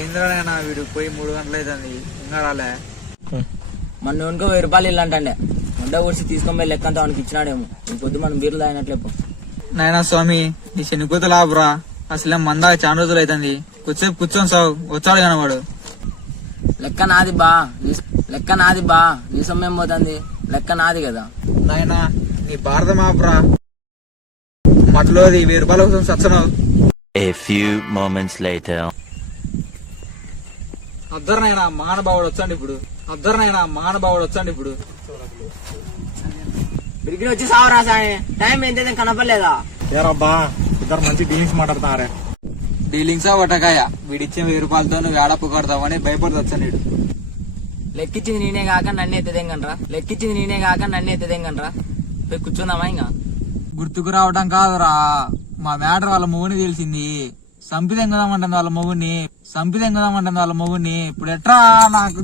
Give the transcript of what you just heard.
ఏంద్రానైనా వీడు పోయి 3 గంటలు అవుతుంది ఇంకా రాలే. మన ఇంకో 1000 రూపాయలు ఇల్లంటే ముండ కూర్చి తీసుకొని పోయి లెక్కంతా వానికి ఇచ్చినాడేమో. ఇంకొద్దు మనం బీర్లు తాగినట్లేపు. నాయనా స్వామి నీ శనికూత లాభరా, అసలే మందా చాలా రోజులు అవుతుంది. కొద్దిసేపు కూర్చొని సాగు వచ్చాడు కానీ వాడు. లెక్క నాది బా నీ సొమ్మేం పోతుంది, లెక్క నాది కదా. నాయనా నీ భారత మాపరా, మట్లోది 1000 రూపాయల కోసం సచ్చను. A few moments later. అద్దరినైనా మహానుభావుడు వచ్చండి ఇప్పుడు. బిరిగిని వచ్చి సావరా సాయి, టైం ఎంత కనపడలేదా? ఏరబ్బా ఇద్దరు మంచి డీలింగ్స్ మాట్లాడుతున్నారే. డీలింగ్సా వటకాయ, వీడిచ్చే 1000 రూపాయలతో నువ్వు ఏడా పుకాడతావని భయపడుతు వచ్చాను. లెక్కిచ్చింది నేనే కాక నన్ను ఎత్తదేంగనరా. పోయి కూర్చుందామా? ఇంకా గుర్తుకు రావటం కాదురా, మా మ్యాటర్ వాళ్ళ మొగుని తెలిసింది. సంపిదెంగదామంటుంది వాళ్ళ మొగుని. ఇప్పుడు ఎట్రా నాకు